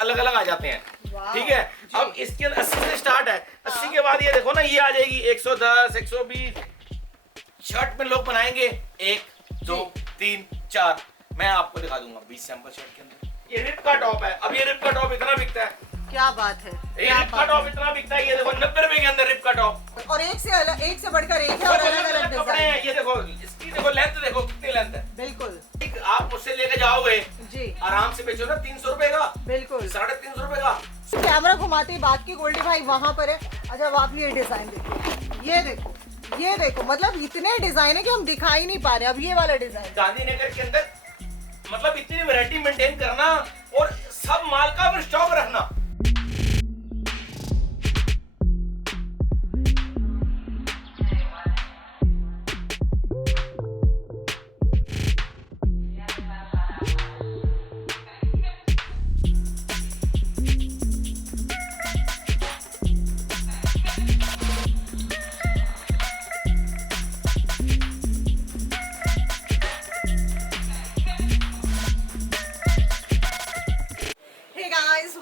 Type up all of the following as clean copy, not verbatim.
अलग अलग आ जाते हैं। ठीक है, अब इसके 80 से स्टार्ट है। 80 के बाद ये देखो ना, ये आ जाएगी 110, 120। शर्ट में लोग बनाएंगे 1 2 3 4। मैं आपको दिखा दूंगा 20 सैंपल शर्ट के अंदर। ये रिप का टॉप है। अब ये रिप का टॉप इतना बिकता है, क्या बात है, ये रिप का टॉप इतना बिकता है। ये देखो 90 रुपए के अंदर रिप का टॉप, और एक से बढ़कर एक है, और अलग अलग कपड़े डिजाइन। हैं। ये देखो, इसकी देखो लेंथ, देखो कितनी लेंथ है। बिल्कुल आप मुझसे लेके जाओगे जी, आराम से बेचो ना 300 रुपए का, बिल्कुल 350 रुपए का। कैमरा घुमाते ही बात की गोल्डी भाई वहां पर है। अच्छा, अब आप ये डिजाइन देखो, ये देखो, ये देखो, मतलब इतने डिजाइन है कि हम दिखा ही नहीं पा रहे। अब ये वाला डिजाइन गांधीनगर के अंदर मतलब इतनी वैरायटी मेंटेन करना और सब माल का फिर स्टॉक रखना।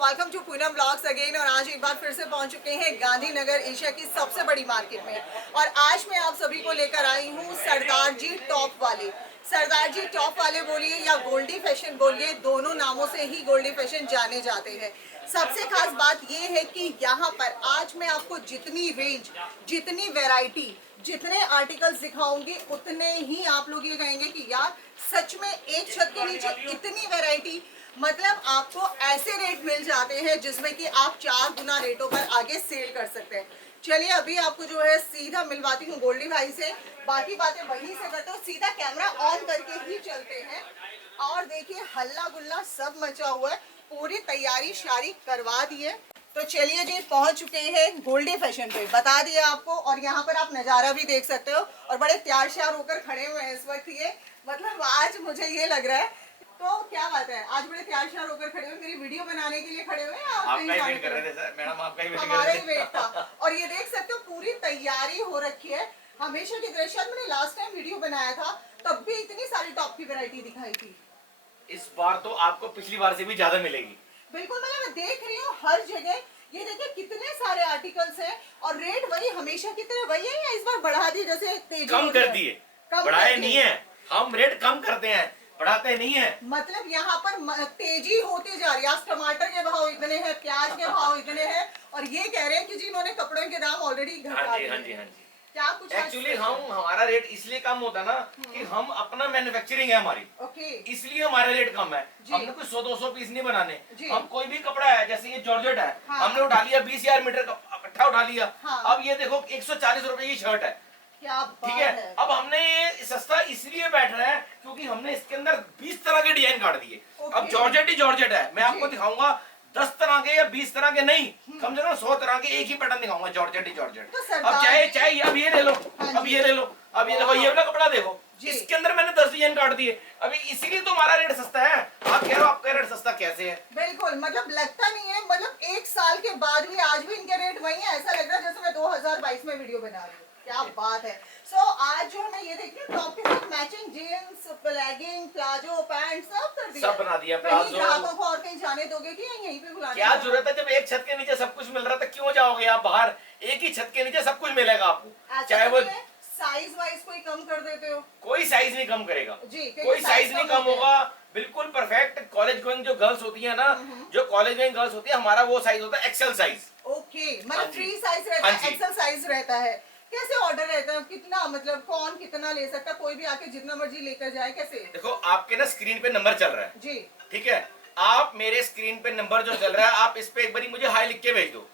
Welcome to Poonam vlogs again. और आज एक बार फिर से पहुंच चुके हैं गांधीनगर, एशिया की सबसे बड़ी मार्केट में। और आज मैं आप सभी को लेकर आई हूं सरदार जी टॉप वाले। सरदार जी टॉप वाले बोलिए या गोल्डी फैशन बोलिए, दोनों नामों से ही गोल्डी फैशन जाने जाते हैं। सबसे खास बात यह है कि यहाँ पर आज मैं आपको जितनी रेंज, जितनी वैरायटी, जितने आर्टिकल्स दिखाऊंगी उतने ही आप लोग ये कहेंगे कि यार सच में एक छत के नीचे इतनी वैरायटी। मतलब आपको ऐसे रेट मिल जाते हैं जिसमें कि आप 4 गुना रेटों पर आगे सेल कर सकते हैं। चलिए अभी आपको जो है सीधा मिलवाती हूँ गोल्डी भाई से, बाकी बातें वहीं से करते हो। सीधा कैमरा ऑन करके ही चलते हैं। और देखिए हल्ला गुल्ला सब मचा हुआ है, पूरी तैयारी शारी करवा दी है। तो चलिए जी, पहुंच चुके हैं गोल्डी फैशन पे, बता दिया आपको। और यहाँ पर आप नज़ारा भी देख सकते हो और बड़े तैयार श्यार होकर खड़े हुए हैं इस वक्त। ये मतलब आज मुझे ये लग रहा है, तो क्या बात है, आज बड़े तैयार श्यार होकर खड़े हुए, मेरी वीडियो बनाने के लिए खड़े हुए हैं। आपका ही वेट कर रहे थे सर, मैडम आपका ही वेट कर रहे थे। हमारा ही वेट था। और ये देख सकते हो पूरी तैयारी हो रखी है। हमेशा की तरह, शायद मैंने लास्ट टाइम वीडियो बनाया था तब भी इतनी सारी टॉप की वैरायटी दिखाई थी। इस बार तो आपको पिछली बार से भी ज्यादा मिलेगी। बिल्कुल, मतलब मैं देख रही हूँ हर जगह। ये देखिए कितने सारे आर्टिकल्स हैं और रेट वही हमेशा की तरह वही है या इस बार बढ़ा दिए? जैसे तेजी कम कर दिए, बढ़ाए नहीं है। हम रेट कम करते हैं, बढ़ाते नहीं है। मतलब यहाँ पर तेजी होती जा रही है। आज टमाटर के भाव इतने हैं, प्याज के भाव इतने हैं, और ये कह रहे हैं कि जी इन्होंने कपड़ों के दाम ऑलरेडी घटा दिए। हाँ जी, हाँ जी। क्या कुछ एक्चुअली हमारा रेट इसलिए कम होता ना कि हम अपना मैन्युफैक्चरिंग है हमारी, इसलिए हमारा रेट कम है। हमने कोई 100-200 पीस नहीं बनाने। हम कोई भी कपड़ा है, जैसे ये जॉर्जेट है, हमने उठा लिया 20,000 मीटर का इकट्ठा उठा लिया। अब ये देखो 140 रुपए की शर्ट है, ठीक है। अब हमने ये सस्ता इसलिए बैठ रहा है क्योंकि हमने इसके अंदर 20 तरह के डिजाइन काट दिए। अब जॉर्जेट ही जॉर्जेट है, मैं आपको दिखाऊंगा 10 तरह के या 20 तरह के नहीं, कम से कम 100 तरह के एक ही पैटर्न दिखाऊंगा, जॉर्जेट ही जॉर्जेट। अब चाहे अब ये ले लो, अब ये ले लो, अब ये देखो, ये वाला कपड़ा देखो, इसके अंदर मैंने 10 डिजाइन काट दिए। अभी इसीलिए तो हमारा रेट सस्ता है। आप कह रहे हो आपका रेट सस्ता कैसे है? बिल्कुल, मतलब लगता नहीं है, मतलब एक साल के बाद भी आज भी इनके रेट वही है। ऐसा लग रहा है जैसे मैं 2022 में वीडियो बना रही हूँ। क्या बात है। आज जो है मैं ये देख रही हूँ टॉप के साथ matching jeans, legging, palazzo, pant सब कर दिया, सब बना दिया। प्लाजो ग्राहकों को और कहीं जाने दोगे कि यहीं पे बुलाने? क्या जरूरत है, जब एक छत के नीचे सब कुछ मिल रहा था क्यों जाओगे आप बाहर? एक ही छत के नीचे सब कुछ मिलेगा आपको। चाहे वो साइज वाइज कोई कम कर देते हो? कोई साइज नहीं कम करेगा जी, कोई साइज नहीं कम होगा। बिल्कुल परफेक्ट। कॉलेज गोइंग जो गर्ल्स होती है ना, जो कॉलेज गोइंग गर्ल्स होती है, हमारा वो साइज होता है एक्सेल साइज। ओके, मतलब 3 साइज रहता है, एक्सेल साइज रहता है। कैसे ऑर्डर रहता है, कितना, मतलब कौन कितना ले सकता है? कोई भी आके जितना मर्जी लेकर जाए? कैसे? देखो आपके ना स्क्रीन पे नंबर चल रहा है जी, ठीक है। आप मेरे स्क्रीन पे नंबर जो चल रहा है, आप इस पे एक बारी मुझे हाई लिख के भेज दो।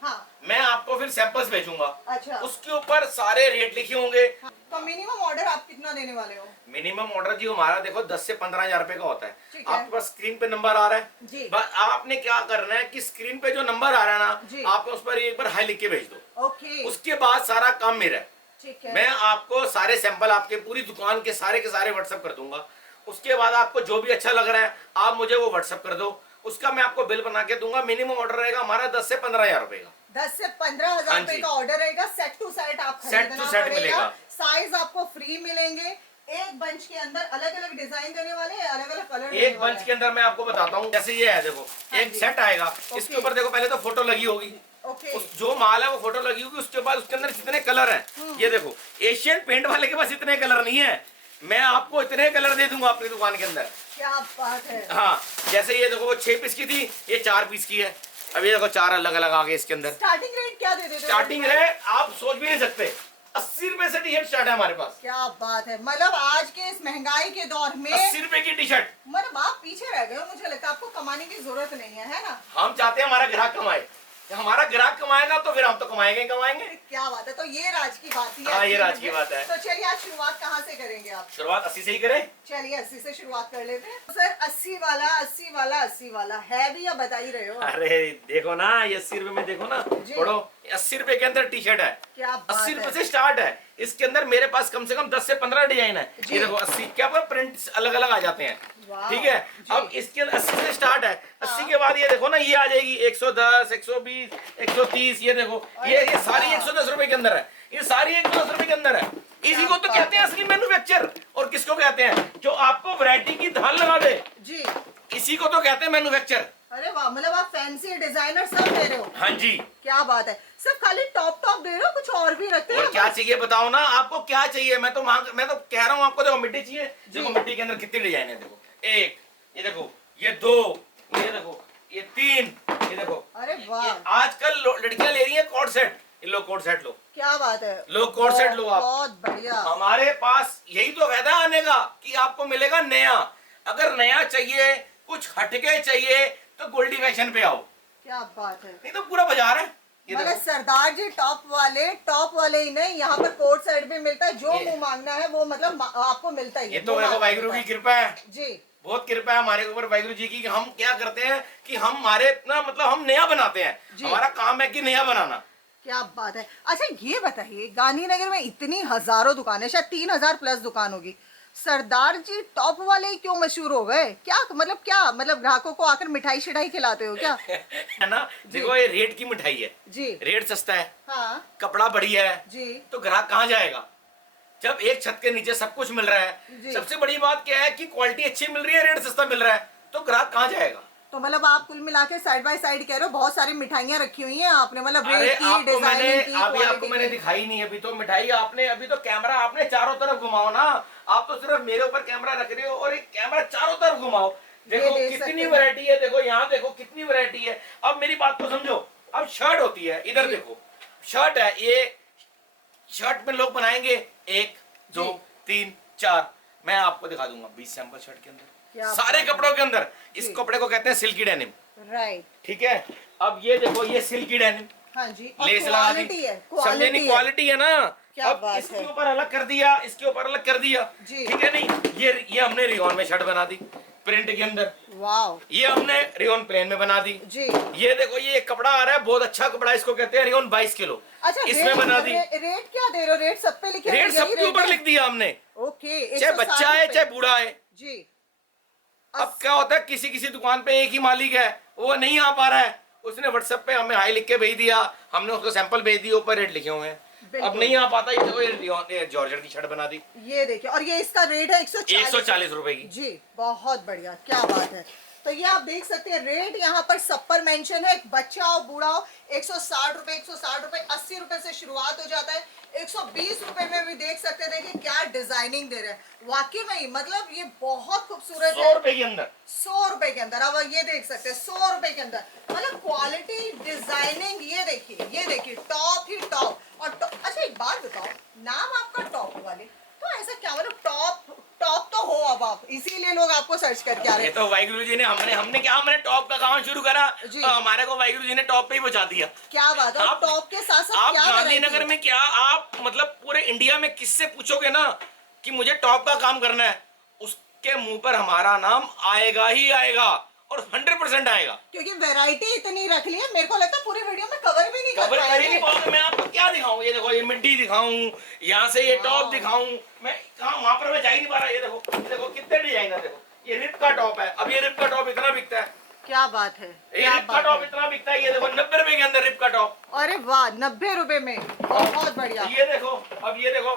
मैं आपको फिर सैंपल्स भेजूंगा। अच्छा। उसके ऊपर सारे रेट लिखे होंगे। तो मिनिमम ऑर्डर आप कितना देने वाले हो? मिनिमम ऑर्डर जी हमारा देखो 10 से 15,000 रुपए का होता है। आपके पास स्क्रीन पे नंबर आ रहा है जी। आपने क्या करना है कि स्क्रीन पे जो नंबर आ रहा है ना, आप उस पर एक बार हाई लिख के भेज दो। ओके। उसके बाद सारा काम मेरा है। मैं आपको सारे सैंपल आपके पूरी दुकान के सारे व्हाट्सएप कर दूंगा। उसके बाद आपको जो भी अच्छा लग रहा है आप मुझे वो व्हाट्सएप कर दो, उसका मैं आपको बिल बना के दूंगा। मिनिमम ऑर्डर रहेगा हमारा 10 से 15,000 रुपए का। 10 से 15,000 रुपए का ऑर्डर रहेगा। सेट टू सेट आप सेट टू सेट मिलेगा। साइज आपको फ्री मिलेंगे, एक बंच के अंदर अलग अलग डिजाइन देने वाले हैं, अलग अलग कलर एक बंच के अंदर मैं आपको बताता हूँ, जैसे ये है देखो, एक सेट आएगा, इसके ऊपर देखो पहले तो फोटो लगी होगी, जो माल है वो फोटो लगी होगी, उसके बाद उसके अंदर जितने कलर हैं, ये देखो एशियन पेंट वाले के पास इतने कलर नहीं है, मैं आपको इतने कलर दे दूंगा अपनी दुकान के अंदर। क्या बात है। हाँ, जैसे ये देखो वो 6 पीस की थी, ये 4 पीस की है, अब ये देखो 4 अलग अलग आ गए इसके अंदर। स्टार्टिंग रेट क्या दे देते हो? स्टार्टिंग रेट आप सोच भी नहीं सकते, 80 रुपए से टी शर्ट स्टार्ट है हमारे पास। क्या बात है, मतलब आज के इस महंगाई के दौर में 80 रुपए की टी शर्ट। मतलब आप पीछे रह गए हो, मुझे लगता है आपको कमाने की जरूरत नहीं है ना? हम चाहते हैं हमारा ग्राहक कमाए, हमारा ग्राहक कमाएगा तो फिर हम तो कमाएंगे ही कमाएंगे। क्या बात है, तो ये राज की बात है। हाँ, ये राज की बात है। तो चलिए आज शुरुआत कहाँ से करेंगे आप? शुरुआत 80 से ही करें। चलिए 80 से शुरुआत कर लेते हैं। तो सर 80 वाला 80 वाला 80 वाला है भी या बता ही रहे हो? अरे देखो ना, ये 80 रुपए में देखो ना, पढ़ो 80 रुपए के अंदर टी शर्ट है। क्या 80 रुपए से स्टार्ट है। इसके अंदर मेरे पास कम से कम 10 से 15 डिजाइन है। ये देखो 80 क्या प्रिंट अलग अलग आ जाते हैं, ठीक है। अब इसके अंदर 80 से स्टार्ट है। 80 के बाद ये देखो ना, ये आ जाएगी 110, 120, 130, ये देखो ये सारी 110 रुपए के अंदर है, ये सारी 110 रुपए के अंदर है। इसी को तो कहते हैं असली मैन्युफैक्चर। और किसको कहते हैं? जो आपको वैरायटी की धान लगा दे जी, इसी को तो कहते हैं मैन्युफैक्चर। अरे वाह, मतलब आप फैंसी डिजाइनर सब दे रहे हो। हाँ जी, क्या बात है। सिर्फ खाली टॉप टॉप दे रहे हो, कुछ और भी रखते और हो? क्या चाहिए बताओ ना, आपको क्या चाहिए? मैं तो कह रहा हूँ आपको, देखो मिट्टी चाहिए, देखो मिट्टी के अंदर कितनी डिजाइन है, देखो 1, ये देखो, ये 2, ये देखो, ये 3, ये देखो। अरे वाह, आजकल लड़कियां ले रही है कोट सेट, लो कोट सेट लो, क्या बात है। लो कोट सेट लो आप। बहुत बढ़िया। हमारे पास यही तो फायदा आने का कि आपको मिलेगा नया। अगर नया चाहिए, कुछ हटके चाहिए, तो गोल्डी फैशन पे आओ। क्या बात है। नहीं तो पूरा बाजार है। मतलब सरदार जी टॉप वाले ही नहीं, यहाँ पर कोट सेट भी मिलता है, जो मुंह मांगना है वो मतलब आपको मिलता ही है। ये तो देखो वाहिगुरु की कृपा है जी, बहुत कृपा है हमारे ऊपर वाहिगुरु जी की, कि हम क्या करते हैं कि हम हमारे ना मतलब हम नया बनाते हैं। हमारा काम है कि नया बनाना। क्या बात है। अच्छा ये बताइए, गांधीनगर में इतनी हजारों दुकानें, शायद 3000 प्लस दुकान होगी, सरदार जी टॉप वाले ही क्यों मशहूर हो गए? क्या मतलब ग्राहकों को आकर मिठाई शिठाई खिलाते हो क्या? है ना, देखो ये रेट की मिठाई है जी, रेट सस्ता है, हाँ कपड़ा बढ़िया है जी, तो ग्राहक कहाँ जाएगा? जब एक छत के नीचे सब कुछ मिल रहा है, सबसे बड़ी बात क्या है कि क्वालिटी अच्छी मिल रही है, रेट सस्ता मिल रहा है, तो ग्राहक कहाँ जाएगा? तो मतलब आप कुल मिला के साइड बाय साइड कह रहे हो, बहुत सारी मिठाइयाँ रखी हुई हैं आपने, मतलब अरे रेट की, डिजाइनिंग की, आपको मैंने दिखाई नहीं अभी तो मिठाई। आपने अभी तो कैमरा आपने चारों तरफ घुमाओ ना, आप तो सिर्फ मेरे ऊपर कैमरा रख रहे हो और एक कैमरा चारों तरफ घुमाओ। देखो कितनी वैरायटी है, देखो यहाँ देखो कितनी वैरायटी है। अब मेरी बात को समझो, अब शर्ट होती है, इधर देखो शर्ट है, ये शर्ट में लोग बनाएंगे 1, 2, 3, 4, मैं आपको दिखा दूंगा 20 सैंपल शर्ट के अंदर, सारे कपड़ों के अंदर। इस कपड़े को कहते हैं सिल्की डेनिम, राइट, ठीक है। अब ये देखो ये सिल्की डेनिम, हाँ जी, लेस लगा दी, समझे नहीं, क्वालिटी है ना। अब इसके ऊपर अलग कर दिया, इसके ऊपर अलग कर दिया, ठीक है। नहीं ये हमने रियोन में शर्ट बना दी प्रिंट के अंदर, वाओ, ये हमने रियोन प्लेन में बना दी जी। ये देखो ये एक कपड़ा आ रहा है, बहुत अच्छा कपड़ा, इसको कहते हैं रियोन 22 किलो। अच्छा, इसमें बना दी। रेट क्या दे रहे हो? रेट सब पे लिखे, रेट सबके ऊपर लिख दिया हमने, ओके, चाहे बच्चा है चाहे बूढ़ा है जी। अब क्या होता है, किसी किसी दुकान पे एक ही मालिक है, वो नहीं आ पा रहा है, उसने व्हाट्सएप पे हमें हाई लिख के भेज दिया, हमने उसको सैंपल भेज दिया, ऊपर रेट लिखे हुए हैं। अब नहीं आ पाता, ये देखो ये जॉर्जेट की शर्ट बना दी, ये देखिए, और ये इसका रेट है 140 रुपए की जी। बहुत बढ़िया, क्या बात है। तो ये आप देख सकते हैं, रेट यहाँ पर सब पर मेंशन है, बच्चा हो बूढ़ा हो, 160 रुपए, 160 रुपए, 80 रुपए से शुरुआत हो जाता है, 120 रुपए में भी देख सकते हैं। देखिए क्या डिजाइनिंग दे रहे हैं, वाकई में मतलब ये बहुत खूबसूरत है। 100 रुपए के अंदर, 100 रुपए के अंदर, अब ये देख सकते हैं 100 रुपए के अंदर, मतलब क्वालिटी, डिजाइनिंग, ये देखिए टॉप ही टॉप। और अच्छा एक बात बताओ, नाम आपका टॉप वाले, तो ऐसा क्या मतलब टॉप तो हो, अब आप इसीलिए लोग आपको सर्च करके आ रहे ये हैं। तो वाहिगुरु जी ने हमने टॉप का काम शुरू करा तो हमारे को वाहिगुरु जी ने टॉप पे ही पहुंचा दिया। क्या बात है। टॉप के साथ साथ आप क्या गांधीनगर में क्या, आप मतलब पूरे इंडिया में किससे पूछोगे ना कि मुझे टॉप का काम करना है, उसके मुंह पर हमारा नाम आएगा ही आएगा, और 100% आएगा, क्योंकि वैरायटी इतनी रख ली है। मेरे को लगता है पूरी वीडियो में कवर भी नहीं कवर कर ही नहीं पाऊंगा। मैं आपको क्या दिखाऊं, ये देखो ये मिट्टी दिखाऊं, यहाँ से ये टॉप दिखाऊं, मैं कहाँ वहां पर मैं जा ही नहीं पा रहा। ये देखो कितने डिजाइन है, देखो ये रिप का टॉप है, अब ये रिप का टॉप इतना बिकता है। क्या बात है, ये रिप का टॉप इतना बिकता है, ये देखो 90 रुपए के अंदर रिप का टॉप। अरे वाह, 90 रुपए में, बहुत बढ़िया। ये देखो, अब ये देखो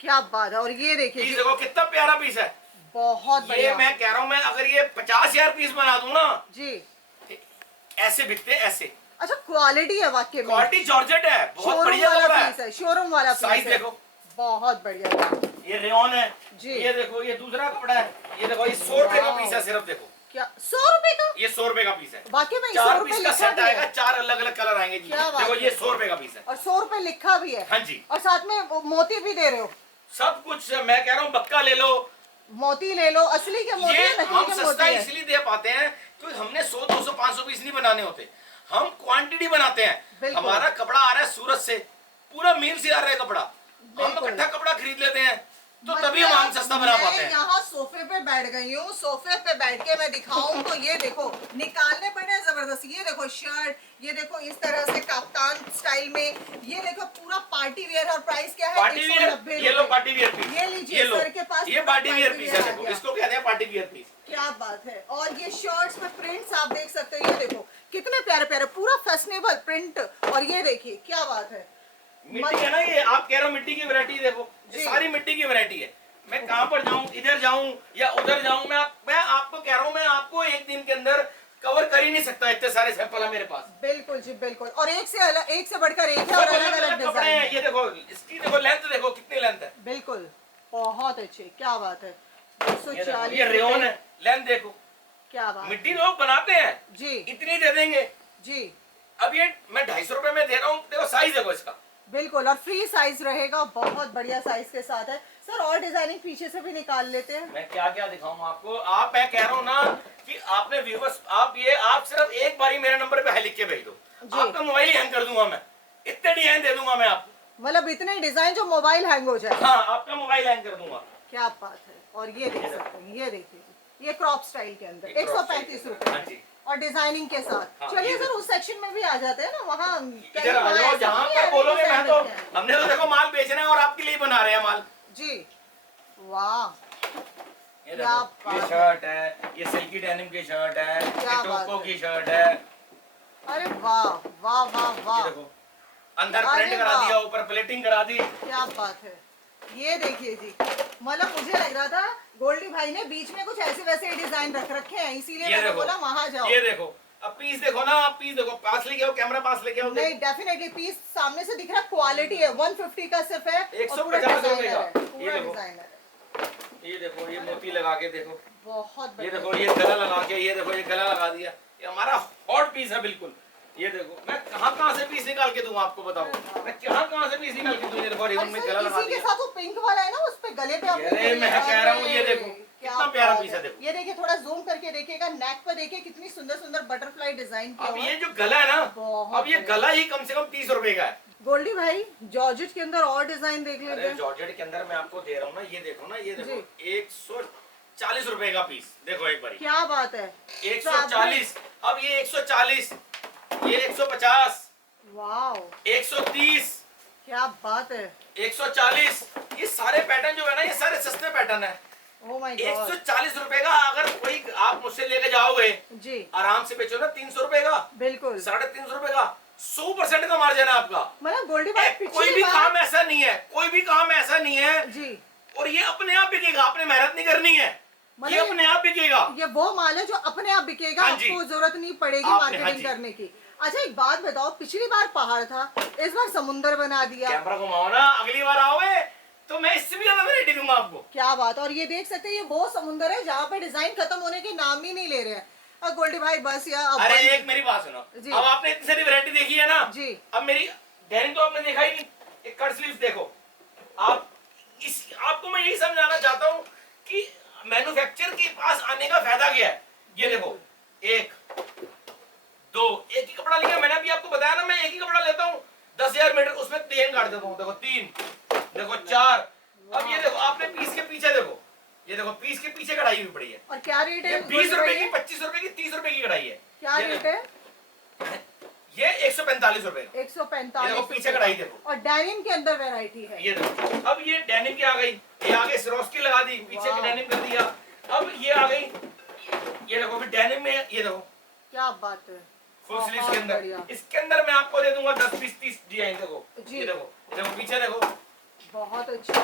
क्या बात है। और ये देखिए पीस जी, देखो कितना प्यारा पीस है। बहुत ये बढ़िया मैं कह रहा हूँ, मैं अगर ये 50,000 पीस बना दूं ना, जी। ऐसे बिकते हैं ऐसे। अच्छा, क्वालिटी है वाकई में, क्वालिटी जॉर्जेट है, बहुत शोरूम बढ़िया वाला कपड़ा है। पीस है, शोरूम वाला पीस साइज है। देखो, बहुत बढ़िया ये रेयन है जी। ये देखो, ये दूसरा कपड़ा है, ये देखो, ये 100 रुपए का पीस है सिर्फ। देखो क्या 100 रुपए का? ये 100 रुपए का पीस है। वाकई में 100 4 रुपए पीस का लिखा सेट भी है। आएगा, 4 अलग अलग कलर आएंगे जी। क्या बात देखो है। ये 100 रुपए का पीस है। और 100 रुपए लिखा भी है। हाँ जी। और साथ में मोती भी दे रहे हो। सब कुछ मैं कह रहा हूँ, बक्का ले लो, मोती ले लो, असली के मोती ये है, नकली हम के सस्ता मोती है। इसलिए दे पाते हैं क्योंकि हमने 100 200 500 पीस नहीं बनाने होते, हम क्वांटिटी बनाते हैं। बिल्कुल। हमारा कपड़ा आ रहा है सूरत से, पूरा मील से आ रहा है कपड़ा, हम बिल्कुल। इकट्ठा कपड़ा खरीद लेते हैं, तो मतलब तभी हम सस्ता बना पाते मैं हैं। यहाँ सोफे पे बैठ गई हूँ, सोफे पे बैठ के मैं दिखाऊं तो ये देखो निकालने पड़े हैं जबरदस्त। ये देखो शर्ट, ये देखो इस तरह से कप्तान स्टाइल में, ये देखो पूरा पार्टी वेयर। और प्राइस क्या है? पार्टी वियर, 190 ये लो पार्टी वियर पीस, ये लीजिए, ये लो, सर के पास ये पूरा party wear party piece wear है। आ देखो गया। इसको कहते हैं पार्टी वियर पीस। क्या बात है। और ये शर्ट्स में प्रिंट्स आप देख सकते हो, ये देखो कितने प्यारे प्यारे, पूरा फैशनेबल प्रिंट। और ये देखिए क्या बात है। मिट्टी है ना, ये आप कह रहे हो मिट्टी की वैरायटी, देखो ये सारी मिट्टी की वैरायटी है। मैं कहां पर जाऊं, इधर जाऊं या उधर जाऊं, मैं आपको कह रहा हूं, मैं आपको एक दिन के अंदर कवर कर ही नहीं सकता, इतने सारे सैंपल है मेरे पास। बिल्कुल जी बिल्कुल। और एक से अलग, एक से बढ़कर एक है, सब और अलग अलग अलग अलग कपड़े डिजाइन हैं। है। ये देखो, इसकी देखो लेंथ, देखो कितनी लेंथ है। बिल्कुल, बहुत अच्छे। क्या बात है। ये देखो, 240 ये रेयन है, लेंथ देखो। क्या बात मिट्टी लोग बनाते हैं जी इतनी दे देंगे। जी। अब ये मैं 250 रुपए में दे रहा हूँ, देखो साइज देखो इसका। बिल्कुल, और फ्री साइज रहेगा, बहुत बढ़िया साइज के साथ है। सर और डिजाइनिंग पीछे से भी निकाल लेते हैं। मैं क्या क्या दिखाऊं आपको, आप मैं कह रहा हूँ ना कि आपने व्यूवर्स, आप सिर्फ एक बारी मेरे नंबर पे है लिख के भेज दो, आपका मोबाइल ही हैंग कर दूंगा मैं, इतने डिजाइन दे दूंगा मैं आपको। मतलब इतने डिजाइन जो मोबाइल हैंग हो जाए। हाँ, आपका मोबाइल हैंग कर दूंगा। क्या बात है। और ये देख सकते हैं, ये देखिए ये क्रॉप स्टाइल के अंदर ये crop style 135 हाँ रुपए जी। और डिजाइनिंग के साथ। हाँ, चलिए ये सर उस सेक्शन में भी आ जाते हैं ना, वहाँ इधर आ जाओ, जहाँ पर बोलोगे। मैं तो, हमने तो देखो माल बेचना है और आपके लिए बना रहे हैं माल जी। वाह, ये क्या देखो, ये बात शर्ट है, ये सिल्की डेनिम की शर्ट है, क्या ये बात टोको है। की शर्ट है। अरे वाह वाह वाह ये वाह, देखो, अंदर अरे प्रिंट करा वाह। दिया, ऊपर प्लेटिंग करा दी। क्या बात है। ये देखिए जी, मतलब मुझे लग रहा था गोल्डी भाई ने बीच में कुछ ऐसे वैसे डिजाइन रख रखे हैं, इसीलिए ये मैंने देखो, बोला वहां जाओ। ये देखो, अब पीस देखो ना, आप पीस देखो, पास लेके आओ, कैमरा पास लेके आओ। नहीं, डेफिनेटली पीस सामने से दिख रहा है, क्वालिटी है। 150 का सिर्फ है, और पूरा 150 डिजाइनर रुपए है, का। पूरा ये देखो, डिजाइनर है। ये देखो, ये मोती लगा के देखो, बहुत ये बढ़िया। देखो, ये गला लगा के, ये देखो, ये गला लगा दिया। ये हमारा हॉट पीस है बिल्कुल। ये देखो, मैं कहाँ से पीस निकाल के दूं आपको, बताओ मैं कहाँ से पीस निकाल के दूं। ये देखो, रिबन में गला लगा इसी के दिया। साथ वो पिंक वाला है ना, उस पे गले पे आपने अरे मैं कह रहा हूँ, ये देखो क्या कितना प्यारा बात पीस है। देखो, ये देखिए, थोड़ा जूम करके देखिएगा, नेक पे देखिए कितनी सुंदर सुंदर बटरफ्लाई डिजाइन किया अब हुआ ये है। जो गला है ना, बहुत अब ये बढ़िया। गला ही कम से कम 30 रुपए का है। गोल्डी भाई जॉर्जेट के अंदर और डिजाइन देख लेते अरे हैं। जॉर्जेट के अंदर मैं आपको दे रहा हूँ ना, ये देखो ना, ये देखो 140 रुपए का पीस। देखो एक बार, क्या बात है। 140, अब ये 140, ये 150, वाओ, 130, क्या बात है। 140। ये सारे पैटर्न जो है ना, ये सारे सस्ते पैटर्न है। Oh my God. 140 रुपए का अगर कोई आप मुझसे लेके जाओगे, जी आराम से बेचो ना 300 रुपए का, बिल्कुल। 350 रुपए का, 100% का मार्जिन है आपका। मतलब गोल्डी भाई कोई भी काम ऐसा नहीं है, कोई भी काम ऐसा नहीं है। जी, और ये अपने आप बिकेगा, आपने मेहनत नहीं करनी है, ये मतलब अपने आप बिकेगा। ये वो माल है जो अपने आप बिकेगा, हाँ जी। आपको जरूरत नहीं पड़ेगी हाँ मार्केटिंग जी। करने की। अच्छा एक बात बताओ, पिछली बार पहाड़ था, इस बार समुंदर बना दिया। कैमरा घुमाओ ना, अगली बार आओगे तो मैं इससे भी ज्यादा वैरायटी दूंगा आपको। क्या बात। और ये देख सकते हैं, ये वो समुंदर है जहाँ पे डिजाइन खत्म होने के नाम ही नहीं ले रहे हैं। और गोल्डी भाई बस यार अब अरे एक मेरी बात सुनो, जी। अब आपने इतनी सारी वैरायटी देखी है ना जी। अब मेरी डेनिम तो आपने देखा ही नहीं। एक कट स्लीव्स देखो आप, इस आपको मैं यही समझाना चाहता हूँ कि मैन्युफैक्चर के पास आने का फायदा क्या है। ये देखो, एक दो, एक ही कपड़ा लिया मैंने, अभी आपको बताया ना, मैं एक ही कपड़ा लेता हूँ 10,000 मीटर, उसमें 3 काट देता हूँ। देखो 3, देखो 4। अब ये देखो, आपने पीस के पीछे देखो, ये देखो पीस के पीछे कढ़ाई हुई पड़ी है। और क्या रेट ये है? 20 रुपए की, 25 रुपए की, 30 रुपए की कढ़ाई है। क्या ये रेट देखो, है? ये 145 रुपए का। 145। ये देखो पीछे कढ़ाई देखो। और डेनिम के अंदर वैरायटी है। ये देखो, अब ये डेनिम की आ गई, ये आगे सिरोस्की लगा दी, पीछे की डेनिम कर दिया। अब ये आ गई, ये देखो अभी डेनिम में, ये देखो क्या बात है। फुल स्लीव्स बहुत के अंदर। बढ़िया। इसके अंदर मैं आपको दे दूंगा 10 20 30 डिजाइन। देखो जी। ये देखो, ये देखो पीछे देखो, बहुत अच्छा।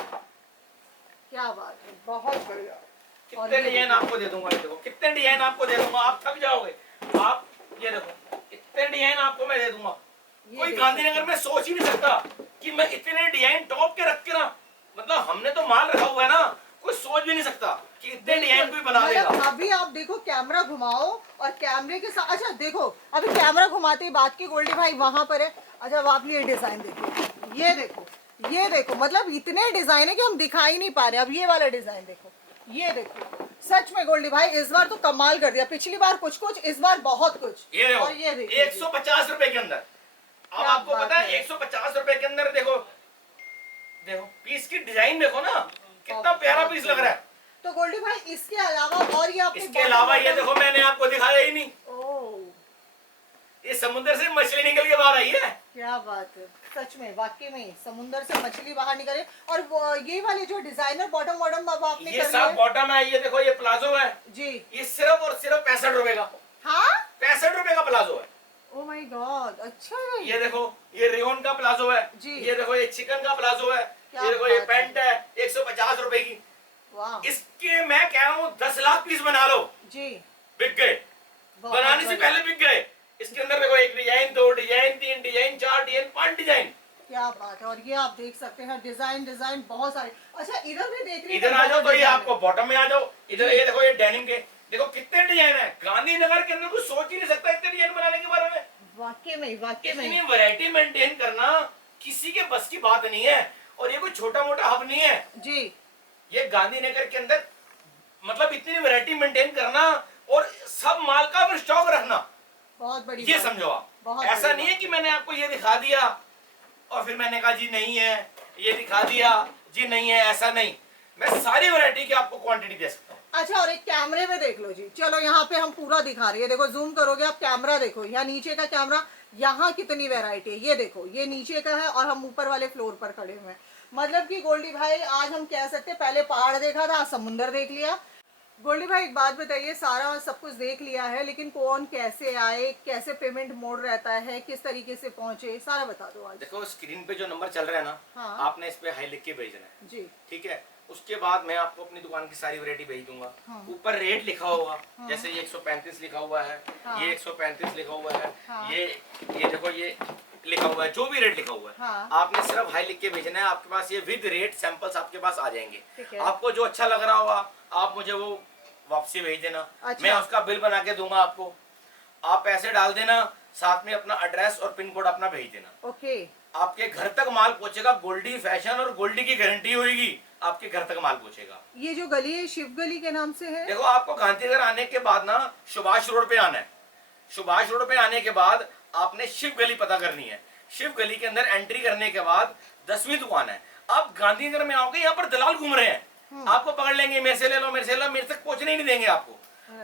क्या बात है, बहुत बढ़िया। और कितने ये डिजाइन आपको दे दूंगा, ये देखो कितने डिजाइन आपको दे दूंगा, आप थक जाओगे। आप ये देखो कितने डिजाइन आपको मैं दे दूंगा। कोई देख गांधीनगर में सोच ही नहीं सकता कि मैं इतने डिजाइन टॉप के रख के ना, मतलब हमने तो माल रखा हुआ है ना, कोई सोच भी नहीं सकता कि इतने डिजाइन कोई बना देगा। मतलब अभी आप देखो, कैमरा घुमाओ और कैमरे के साथ, अच्छा देखो अभी कैमरा घुमाते ही बात की गोल्डी भाई वहां पर है। अच्छा अब आप ये डिजाइन देखो, ये देखो, ये देखो, मतलब इतने डिजाइन है कि हम दिखा ही नहीं पा रहे। अब ये वाला डिजाइन देखो, ये देखो, सच में गोल्डी भाई इस बार तो कमाल कर दिया। पिछली बार कुछ कुछ, इस बार बहुत कुछ। ये देखो, और ये देखो 150 रुपए के अंदर। अब क्या आपको बात पता है है। 150 रुपए के अंदर देखो, देखो पीस की डिजाइन देखो ना, कितना प्यारा पीस लग रहा है। तो गोल्डी भाई इसके अलावा और ये आपको इसके अलावा ये देखो, मैंने आपको दिखाया ही नहीं, ओह ये समुद्र से मछली निकल के बाहर आई है। क्या बात है, सच में वाकई में समुंदर से मछली बाहर निकले। और ये वाले जो डिजाइनर बॉटम बॉटम अब आपने ये कर सब लिए बॉटम है, ये देखो ये प्लाजो है जी। ये सिर्फ और सिर्फ 65 रुपए का, हाँ 65 रुपए का प्लाजो है। ओ माय गॉड, अच्छा है ये देखो ये रेयन का प्लाजो है जी। ये देखो ये चिकन का प्लाजो है, क्या ये देखो ये बात है। पैंट है 150 रुपए की। वाह इसके मैं कह रहा हूँ 10 लाख पीस बना लो, जी, बिक गए, बहुत बनाने से बढ़िया। पहले बिक गए। इसके अंदर देखो एक design, 2 design, 3 design, 4 design, 5 design. क्या बात है। और ये आप देख सकते हैं डिजाइन डिजाइन बहुत सारे। अच्छा इधर भी देख रही हूँ, इधर आ जाओ तो ये डिजाइन आपको बॉटम में आ जाओ, इधर ये देखो ये डेनिम के, देखो कितने डिजाइन है। गांधीनगर के अंदर कुछ सोच ही नहीं सकता इतने डिजाइन बनाने के बारे में। है। वाकई में वाकई इतनी में वैरायटी मेंटेन करना किसी के बस की बात नहीं है। और ये कोई छोटा मोटा हब नहीं है, जी। ये गांधीनगर के अंदर मतलब इतनी वैरायटी मेंटेन करना और सब माल का स्टॉक रखना, बहुत बड़ी ये बात। समझो आप। बहुत ऐसा बड़ी नहीं है कि मैंने आपको ये दिखा दिया और फिर मैंने कहा जी नहीं है, ये दिखा दिया जी नहीं है, ऐसा नहीं। मैं सारी वैरायटी की आपको क्वांटिटी दे सकता हूँ। अच्छा और एक कैमरे में देख लो जी, चलो यहाँ पे हम पूरा दिखा रही है, देखो जूम करोगे आप, कैमरा देखो, यहाँ नीचे का कैमरा, यहाँ कितनी वैरायटी है। ये देखो ये नीचे का है और हम ऊपर वाले फ्लोर पर खड़े हुए हैं। मतलब कि गोल्डी भाई आज हम कह सकते हैं, पहले पहाड़ देखा था, आज समुंदर देख लिया। गोल्डी भाई एक बात बताइए, सारा सब कुछ देख लिया है, लेकिन कौन कैसे आए, कैसे पेमेंट मोड रहता है, किस तरीके से पहुंचे, सारा बता दो आज। देखो स्क्रीन पे जो नंबर चल रहा है ना, हाँ। आपने इस पे हाई लिख के भेजना है, जी ठीक है। उसके बाद मैं आपको अपनी दुकान की सारी वैरायटी भेज दूंगा। हाँ। ऊपर रेट लिखा होगा, हाँ। जैसे ये 135 लिखा हुआ है, हाँ। ये 135 लिखा हुआ है, हाँ। ये देखो ये लिखा हुआ है, जो भी रेट लिखा हुआ है हाँ। आपने सिर्फ हाई लिख के भेजना है। आपके पास ये विद रेट सैंपल्स आपके पास आ जाएंगे। ठीक है। आपको जो अच्छा लग रहा होगा आप मुझे वो वापसी भेज देना, अच्छा। मैं उसका बिल बना के दूंगा आपको। आप पैसे डाल देना, साथ में अपना एड्रेस और पिन कोड अपना भेज देना। ओके। आपके घर तक माल पहुंचेगा, गोल्डी फैशन और गोल्डी की गारंटी होगी, आपके घर तक माल पहुंचेगा। ये जो गली है शिव गली के नाम से है। देखो आपको गांधीनगर आने के बाद ना सुभाष रोड पे आना है। सुभाष रोड पे आने के बाद आपने शिव गली पता करनी है। शिव गली के अंदर एंट्री करने के बाद 10वीं दुकान है। आप गांधीनगर में आओगे, यहाँ पर दलाल घूम रहे हैं, आपको पकड़ लेंगे, मेरे से ले लो, मेरे से ले लो, मेरे तक पहुंचने ही नहीं देंगे आपको।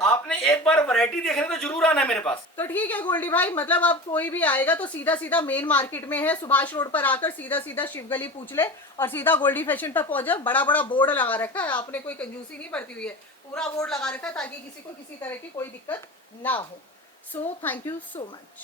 आपने एक बार वैरायटी देखने तो जरूर आना है मेरे पास। तो ठीक है गोल्डी भाई, मतलब अब कोई भी आएगा तो सीधा सीधा मेन मार्केट में है, सुभाष रोड पर आकर सीधा सीधा शिव गली पूछ ले और सीधा गोल्डी फैशन पर पहुंच जाओ। बड़ा बड़ा बोर्ड लगा रखा है, आपने कोई कंजूसी नहीं बरती हुई है, पूरा बोर्ड लगा रखा है ताकि किसी को किसी तरह की कोई दिक्कत ना हो। So thank you so much.